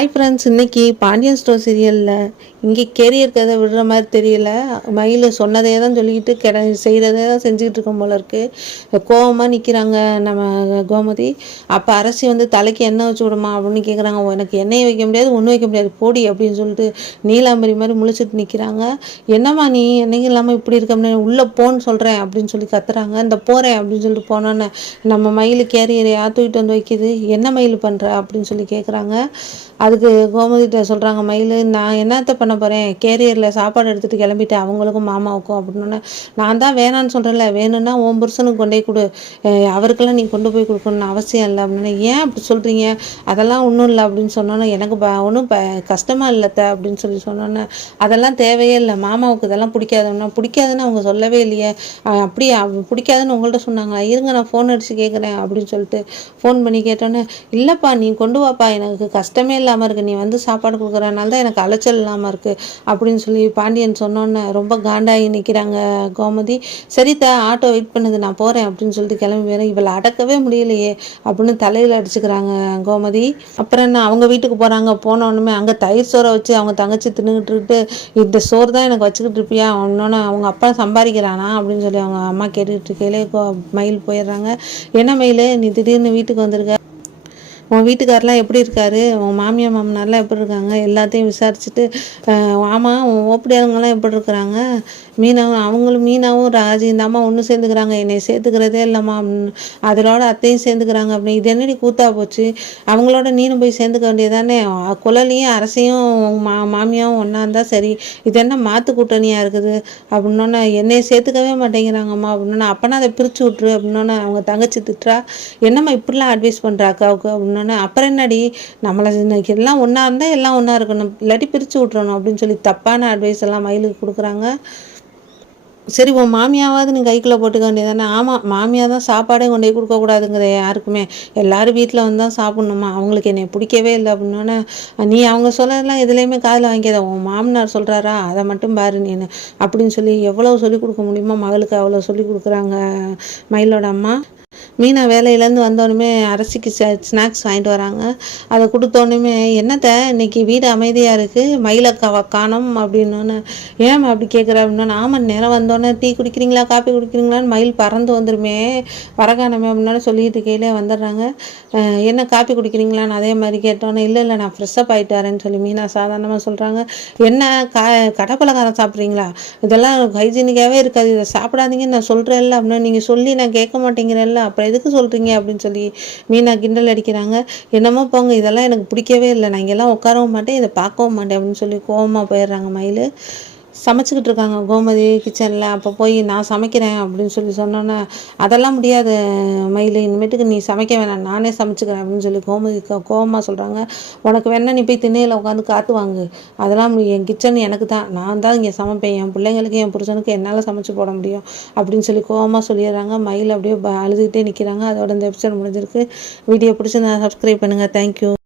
Hi friends, இன்னைக்கு Pandian store சீரியலில் இங்கே கேரியர் கதை விடுற மாதிரி தெரியல. மயில் சொன்னதே தான் சொல்லிக்கிட்டு செய்கிறதே தான் செஞ்சுக்கிட்டு இருக்கோம் போல இருக்குது. கோவமாக நிற்கிறாங்க நம்ம கோமதி. அப்போ அரசி வந்து தலைக்கு எண்ணெய் வச்சு விடுமா அப்படின்னு கேட்குறாங்க. எனக்கு எண்ணெயை வைக்க முடியாது, ஒன்றும் வைக்க முடியாது, போடி அப்படின்னு சொல்லிட்டு நீலாம்பரி மாதிரி முழிச்சிட்டு நிற்கிறாங்க. என்னம்மா நீ என்னைக்கு இல்லாமல் இப்படி இருக்க முடியாது, உள்ளே போன்னு சொல்கிறேன் அப்படின்னு சொல்லி கத்துறாங்க. இந்த போகிறேன் அப்படின்னு சொல்லிட்டு போனோன்னே நம்ம மயில் கேரியரை தூக்கிட்டு வந்து வைக்கிது. என்ன மயில் பண்ணுற அப்படின்னு சொல்லி கேட்குறாங்க. அதுக்கு கோமதிகிட்ட சொல்கிறாங்க, மயில் நான் என்னத்த பண்ண போகிறேன், கேரியரில் சாப்பாடு எடுத்துகிட்டு கிளம்பிட்டேன் அவங்களுக்கும் மாமாவுக்கும் அப்படின்னு. நான் தான் வேணான்னு சொல்கிறேன்ல, வேணும்னா உன் புருஷனுக்கு கொண்டே கொடு, அவருக்கெல்லாம் நீ கொண்டு போய் கொடுக்கணும்னு அவசியம் இல்லை அப்படின்னு. ஏன் அப்படி சொல்கிறீங்க, அதெல்லாம் ஒன்றும் இல்லை அப்படின்னு சொன்னோன்னே எனக்கு ஒன்றும் கஷ்டமாக இல்லைத்த அப்படின்னு சொன்னோன்னே அதெல்லாம் தேவையே இல்லை, மாமாவுக்கு இதெல்லாம் பிடிக்காதுன்னா பிடிக்காதுன்னு அவங்க சொல்லவே இல்லையே, அப்படியே பிடிக்காதுன்னு உங்கள்கிட்ட சொன்னாங்களா, இருங்க நான் ஃபோன் அடித்து கேட்குறேன் அப்படின்னு சொல்லிட்டு ஃபோன் பண்ணி கேட்டோன்னே இல்லைப்பா நீ கொண்டு வாப்பா, எனக்கு கஷ்டமே இல்லாமல் இருக்குது, நீ வந்து சாப்பாடு கொடுக்குறனால தான் எனக்கு அலைச்சல் இல்லாமல் இருக்குது அப்படின்னு சொல்லி பாண்டியன் சொன்னோன்னே ரொம்ப காண்டாகி நிற்கிறாங்க கோமதி. சரித்த ஆட்டோ வெயிட் பண்ணுது நான் போகிறேன் அப்படின்னு சொல்லிட்டு கிளம்பி போகிறேன். இவளை அடக்கவே முடியலையே அப்படின்னு தலையில் அடிச்சுக்கிறாங்க கோமதி. அப்புறம் என்ன அவங்க வீட்டுக்கு போகிறாங்க. போனோன்னுமே அங்கே தயிர் சோறை வச்சு அவங்க தங்கச்சி தின்னுக்கிட்டு இந்த சோறு தான் எனக்கு வச்சுக்கிட்டு இருப்பியா, இன்னொன்று அவங்க அப்பா சம்பாதிக்கிறானா அப்படின்னு சொல்லி அவங்க அம்மா கேட்டுக்கிட்டு இருக்கையிலே மயில் போயிடுறாங்க. என்ன மயில் நீ திடீர்னு வீட்டுக்கு வந்திருக்க, உன் வீட்டுக்காரெலாம் எப்படி இருக்காரு, உன் மாமியார் மாமனார்லாம் எப்படி இருக்காங்க எல்லாத்தையும் விசாரிச்சுட்டு, ஆமாம் உன் ஓப்படியாளங்கள்லாம் எப்படி இருக்கிறாங்க, மீனாவும் ராஜியும் தாம்மா ஒன்று சேர்ந்துக்கிறாங்க, என்னை சேர்த்துக்கிறதே இல்லைம்மா அப்படின்னு. அதோட அத்தையும் சேர்ந்துக்கிறாங்க அப்படின்னு. இது என்னடி கூத்தா போச்சு, அவங்களோட நீனும் போய் சேர்ந்துக்க வேண்டியதானே, குழலையும் அரசையும் மாமியாவும் ஒன்றா இருந்தால் சரி, இது என்ன மாற்று கூட்டணியாக இருக்குது அப்படின்னோன்னே என்னை சேர்த்துக்கவே மாட்டேங்கிறாங்கம்மா அப்படின்னா, அப்போனா அதை பிரித்து விட்ரு அப்படின்னோன்னே அவங்க தங்கச்சி திட்டுறா. என்னம்மா இப்படிலாம் அட்வைஸ் பண்ணுறா அக்காவுக்கு அப்படின்னா, அப்புறம் என்னடி நம்மளை எல்லாம் ஒன்றா இருந்தால் எல்லாம் ஒன்றா இருக்கணும், இல்லாட்டி பிரித்து விட்றணும் அப்படின்னு சொல்லி தப்பான அட்வைஸ் எல்லாம் மயிலுக்கு கொடுக்குறாங்க. சரி உன் மாமியாவது நீ கைக்குள்ளே போட்டுக்க வேண்டியதானே. ஆமாம் மாமியார் தான் சாப்பாடே கொண்டு போய் கொடுக்கக்கூடாதுங்கிற யாருக்குமே, எல்லாரும் வீட்டில் வந்து தான் சாப்பிட்ணுமா, அவங்களுக்கு என்னை பிடிக்கவே இல்லை அப்படின்னோன்னே நீ அவங்க சொல்லலாம் எதுலேயுமே காதில் வாங்கியதை உன் மாமனார் சொல்கிறாரா அதை மட்டும் பாரு நீ அப்படின்னு சொல்லி எவ்வளோ சொல்லிக் கொடுக்க முடியுமோ மகளுக்கு அவ்வளோ சொல்லிக் கொடுக்குறாங்க மயிலோட அம்மா. மீனா வேலையிலேருந்து வந்தோடனே அரசிக்கு ஸ்நாக்ஸ் வாங்கிட்டு வராங்க. அதை கொடுத்தோடனே என்னத்த இன்னைக்கு வீடு அமைதியாக இருக்குது, மயிலை காணோம் அப்படின்னோன்னு. ஏன் அப்படி கேட்குற அப்படின்னா, ஆமாம் நேரம் வந்தோடனே டீ குடிக்கிறீங்களா காப்பி குடிக்கிறீங்களான்னு மயில் பறந்து வந்துருமே வரகானமே அப்படின்னாலும் சொல்லிட்டு கையிலே வந்துடுறாங்க. என்ன காப்பி குடிக்கிறீங்களான்னு அதே மாதிரி கேட்டோன்னே இல்லை நான் ஃப்ரெஷ்ஷப் ஆகிட்டு வரேன்னு சொல்லி மீனா சாதாரணமாக சொல்கிறாங்க. என்ன கடப்பலகாரம் சாப்பிட்றீங்களா, இதெல்லாம் ஹைஜீனிக்காகவே இருக்காது, இதை சாப்பிடாதீங்கன்னு நான் சொல்கிறேன்ல அப்படின்னா, நீங்கள் சொல்லி நான் கேட்க மாட்டேங்கிறேன்ல அப்புறம் எதுக்கு சொல்கிறீங்க அப்படின்னு சொல்லி மீனா கிண்டல் அடிக்கிறாங்க. என்னமோ போங்க இதெல்லாம் எனக்கு பிடிக்கவே இல்லை, நான் இங்கெல்லாம் உட்காரவும் மாட்டேன், இதை பார்க்கவும் மாட்டேன் அப்படின்னு சொல்லி கோவமாக போயிடுறாங்க மயில். சமைச்சிக்கிட்டு இருக்காங்க கோமதி கிச்சனில். அப்போ போய் நான் சமைக்கிறேன் அப்படின்னு சொல்லி சொன்னோன்னே அதெல்லாம் முடியாது மயில், இனிமேட்டுக்கு நீ சமைக்க வேணாம் நானே சமைச்சிக்கிறேன் அப்படின்னு சொல்லி கோமதி கோவமாக சொல்கிறாங்க. உனக்கு வேணா நீ போய் திண்ணையில் உட்காந்து காற்று வாங்கு, அதெல்லாம் என் கிச்சன் எனக்கு தான், நான் தான் இங்கே சமைப்பேன், என் பிள்ளைங்களுக்கு என் புருஷனுக்கு என்னால் சமைச்சு போட முடியும் அப்படின்னு சொல்லி கோவமாக சொல்லிடுறாங்க. மயில் அப்படியே அழுதுகிட்டே நிற்கிறாங்க. அதோட இந்த எபிசோட் முடிஞ்சிருக்கு. வீடியோ பிடிச்சி நான் சப்ஸ்கிரைப் பண்ணுங்கள். தேங்க்யூ.